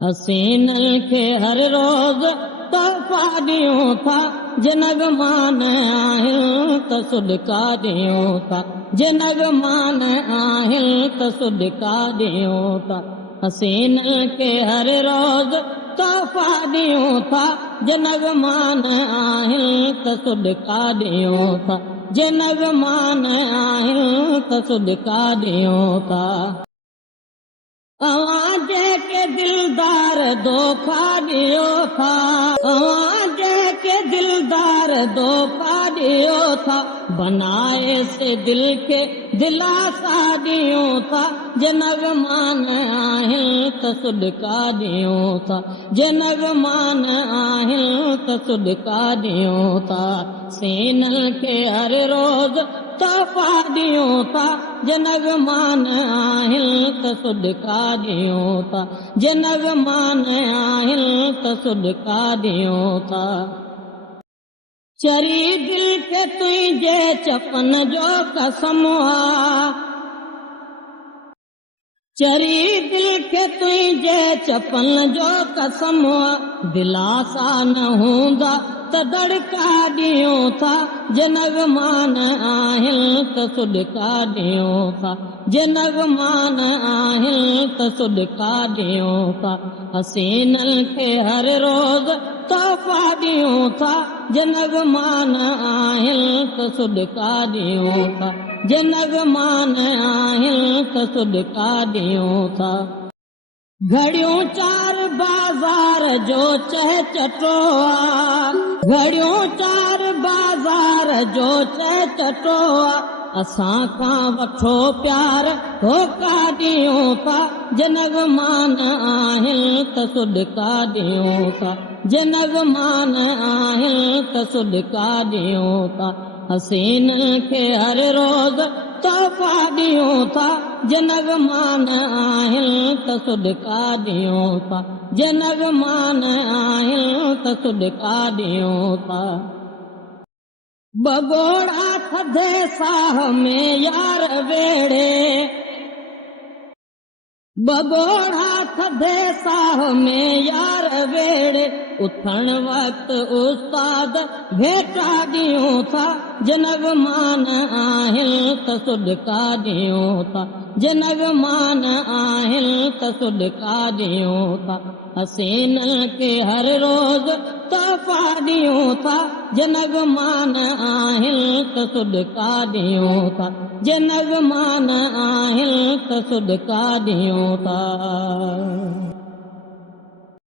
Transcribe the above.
हसीनल के हर रोज तोहफा ॾियूं था, जिनग मान आहिनि त सदका ॾियूं था, जिनग मान आहिनि त सदका ॾियूं था। हसीनल के हर रोज तोहफा ॾियूं था, जिनग मान आहिनि त सदका ॾियूं था, जिनग मान आहिनि त सदका ॾियूं था। अवां जेके दिलदार धोखा ॾियो था, अवां जेके दिलदार धोखा ॾियो था, बनाए से दिल के दिलासा ॾियूं था, जिनग मान आहिनि त सदका ॾियूं था, जिनग मान आहिनि त सदका ॾियूं था। सीनल के हर रोज तोहफा ॾियूं था, जिनग मान आहिनि त सदका ॾियूं था, जिनग मान आहिनि त सदका ॾियूं था। चरी दिल के तुंहिंजे चपन जो कसम आ, चरी दिल के तुंहिंजे चपन जो कसम आ, दिलासा न हूंदा त दड़का ॾियूं था, जिनग मान आहिनि त सदका ॾियूं था, जिनग मान आहिनि त सदका ॾियूं था। हसीनल के हर रोज तोहफा ॾियूं था, जिनग मान आहिनि त सदका ॾियूं था, जिनग मान आहिनि त सदका ॾियूं था। घड़ियूं चार बाज़ार जो चह चटो आ, घड़ियूं चार बाज़ार जो चह चटो आ, असां खां वठो प्यार धोखा ॾियूं था, जिनग मान आहिनि त सदका ॾियूं था, जिनग मान आहिनि त सदका ॾियूं था। हसीनल के हर रोज तोहफा ॾियूं था, जिनग मान आहिनि त सदका ॾियूं था, जिनग मान आहिनि त सदका ॾियूं था। बगोड़ा थधे साह में यार वेड़े, बगोड़ा थधे साह में यार वेड़े, उथण वक्त उस्ताद भेटा ॾियूं था, जिनग मान आहिनि त सदका ॾियूं था, जिनग मान आहिनि त सदका ॾियूं था। हसीनल के हर रोज तोहफा ॾियूं था, जिनग मान आहिनि त सदका ॾियूं था, जिनग मान आहिनि त सदका ॾियूं था।